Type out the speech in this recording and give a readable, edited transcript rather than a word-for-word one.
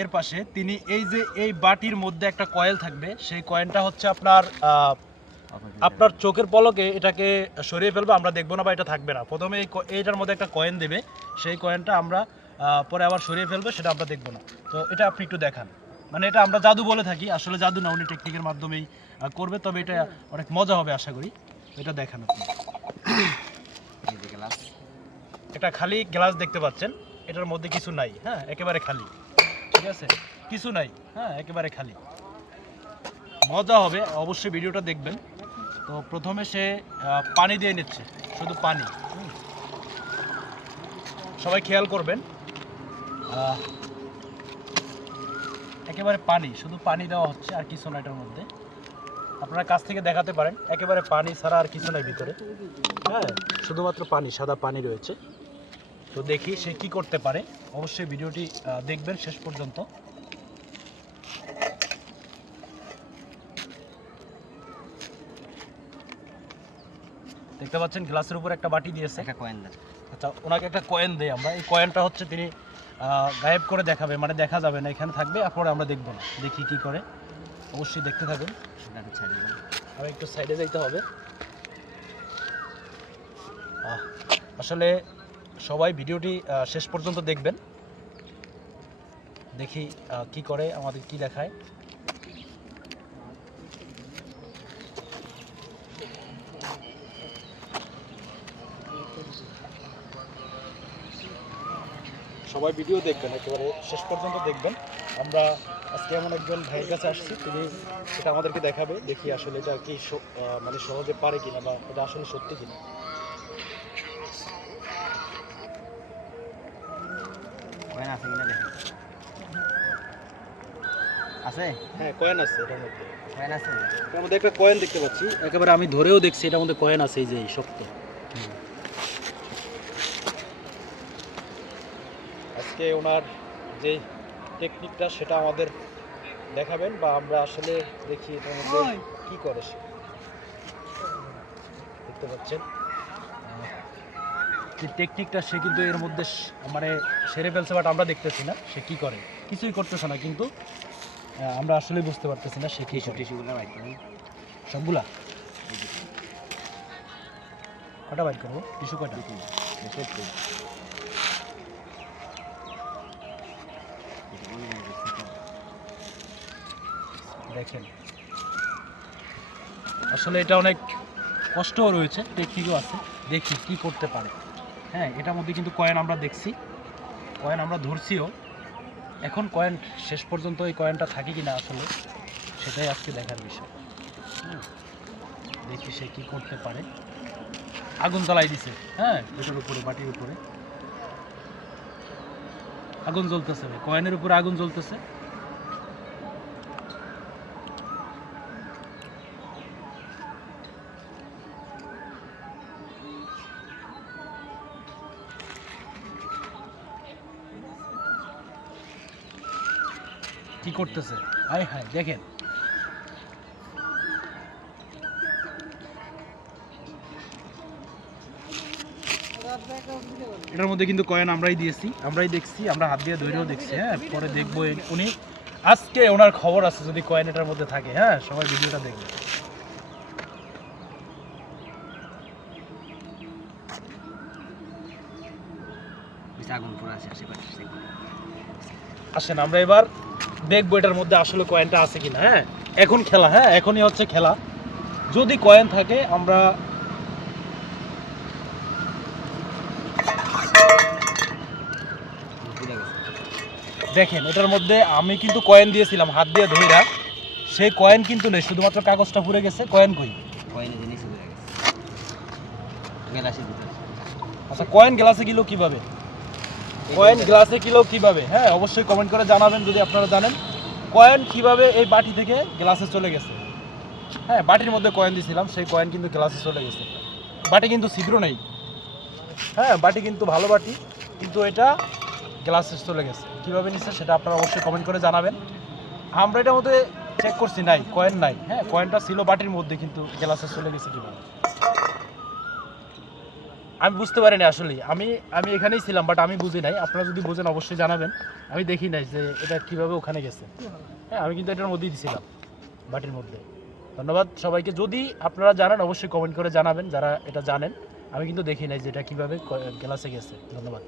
এর পাশে তিনি এই যে এই বাটির মধ্যে একটা কয়েল থাকবে, সেই কয়েনটা হচ্ছে আপনার চোখের পলকে এটাকে সরিয়ে ফেলবে, আমরা দেখবো না বা এটা থাকবে না। প্রথমে এইটার মধ্যে একটা কয়েন দেবে, সেই কয়েনটা আমরা পরে আবার সরিয়ে ফেলবে, সেটা আমরা দেখবো না। তো এটা আপনি একটু দেখান। মানে এটা আমরা জাদু বলে থাকি, আসলে জাদু না, উনি টেকনিকের মাধ্যমেই করবে, তবে এটা অনেক মজা হবে আশা করি। এটা দেখান আপনি। একটা খালি গ্লাস দেখতে পাচ্ছেন, এটার মধ্যে কিছু নাই, হ্যাঁ একেবারে খালি, ঠিক আছে, কিছু নাই, হ্যাঁ একেবারে খালি। মজা হবে, অবশ্যই ভিডিওটা দেখবেন। তো প্রথমে সে পানি দিয়ে নিচ্ছে, শুধু পানি। সবাই খেয়াল করবেন, একেবারে পানি, শুধু পানি দেওয়া হচ্ছে, আর কিছু না এটার মধ্যে। আপনারা কাছ থেকে দেখাতে পারেন, একেবারে পানি ছাড়া আর কিছু নাই ভিতরে, হ্যাঁ শুধুমাত্র পানি, সাদা পানি রয়েছে। তো দেখি সে কি করতে পারে, অবশ্যই ভিডিওটি দেখবেন শেষ পর্যন্ত। দেখতে পাচ্ছেন গ্লাসের উপর একটা বাটি দিয়েছে, একটা কয়েন দেন। আচ্ছা ওনাকে একটা কয়েন দেই আমরা। এই কয়েনটা হচ্ছে তিনি গায়েব করে দেখাবে, মানে দেখা যাবে না, এখানে থাকবে, তারপরে আমরা দেখবো না। দেখি কি করে, অবশ্যই দেখতে থাকুন। আর একটু সাইডে যাইতে হবে। আসলে সবাই ভিডিওটি শেষ পর্যন্ত দেখবেন। দেখি কি করে, আমাদের কি দেখায়। সবাই ভিডিও দেখবেন, একেবারে শেষ পর্যন্ত দেখবেন। আমরা আজকে এমন একজন ভাইয়ের কাছে আসছি, তিনি সেটা আমাদেরকে দেখাবে। দেখি আসলে এটা কি মানে সহজে পারে কিনা, বা এটা আসলে সত্যি কিনা। কয়েন আছে কিনা দেখি। আছে? হ্যাঁ কয়েন আছে এটার মধ্যে। কয়েন আছে? এটার মধ্যে একটা কয়েন দেখতে পাচ্ছি, একেবারে আমি ধরেও দেখছি এটার মধ্যে কয়েন আছে, এই যে এই শক্ত। আজকে ওনার যে টেকনিকটা সেটা আমাদের দেখাবেন, বা আমরা আসলে দেখি এটার মধ্যে কি করে সে। দেখতে পাচ্ছেন যে টেকনিকটা সে কিন্তু এর মধ্যে মানে সেরে ফেলছে, বাট আমরা দেখতেছি না সে কি করে। কিছুই করতেছে না, কিন্তু আমরা আসলে বুঝতে পারতেছি না সে কি। টিস্যুগুলো বাইর করুন। সবগুলা কটা বাইর করবো? টিস্যু কটা? দেখেন আসলে এটা অনেক কষ্টও রয়েছে, টেকনিকও আছে। দেখি কি করতে পারে। হ্যাঁ এটার মধ্যে কিন্তু কয়েন আমরা দেখছি, কয়েন আমরা ধরছিও। এখন কয়েন শেষ পর্যন্ত এই কয়েনটা থাকে কিনা আসলে সেটাই আজকে দেখার বিষয়। দেখি সে কি করতে পারে। আগুন জ্বালাই দিছে, হ্যাঁ এটার উপরে, বাটির উপরে আগুন জ্বলতেছে, কয়েনের উপরে আগুন জ্বলতেছে। কি করতেছে, হায় হায় দেখেন। এটার মধ্যে কিন্তু কয়েন আমরাই দিয়েছি, আমরাই দেখছি, আমরা হাত দিয়ে ধরেও দেখছি। হ্যাঁ পরে দেখবো উনি, আজকে ওনার খবর আছে যদি কয়েন এটার মধ্যে থাকে। হ্যাঁ সবাই ভিডিওটা দেখবে। আসেন আমরা এবার দেখবো এটার মধ্যে আসলে কয়েনটা আছে কিনা। হ্যাঁ এখন খেলা, হ্যাঁ এখনই হচ্ছে খেলা। যদি কয়েন থাকে আমরা দেখেন, এটার মধ্যে আমি কিন্তু কয়েন দিয়েছিলাম হাত দিয়ে ধইরা, সেই কয়েন কিন্তু নেই, শুধুমাত্র কাগজটা পুড়ে গেছে। কয়েন কই? আচ্ছা কয়েন গ্লাসে কিলো কিভাবে? কয়েন গ্লাসে কিলো কিভাবে? হ্যাঁ অবশ্যই কমেন্ট করে জানাবেন যদি আপনারা জানেন কয়েন কিভাবে এই বাটি থেকে গ্লাসে চলে গেছে। হ্যাঁ বাটির মধ্যে কয়েন দিয়েছিলাম, সেই কয়েন কিন্তু গ্লাসে চলে গেছে। বাটি কিন্তু ছিদ্র নেই, হ্যাঁ বাটি কিন্তু ভালো বাটি, কিন্তু এটা গ্লাসে চলে গেছে। কীভাবে নিচ্ছে সেটা আপনারা অবশ্যই কমেন্ট করে জানাবেন। আমরা এটার মধ্যে চেক করছি, নাই কয়েন নাই। হ্যাঁ কয়েনটা ছিল বাটির মধ্যে, কিন্তু গ্লাসে চলে গেছে কীভাবে। আমি বুঝতে পারিনি আসলে, আমি আমি এখানেই ছিলাম বাট আমি বুঝি নাই। আপনারা যদি বুঝেন অবশ্যই জানাবেন। আমি দেখি নাই যে এটা কিভাবে ওখানে গেছে। হ্যাঁ, আমি কিন্তু এটার মধ্যেই ছিলাম, বাটির মধ্যে। ধন্যবাদ সবাইকে। যদি আপনারা জানেন অবশ্যই কমেন্ট করে জানাবেন, যারা এটা জানেন। আমি কিন্তু দেখি নাই যে এটা কিভাবে গ্লাসে গেছে। ধন্যবাদ।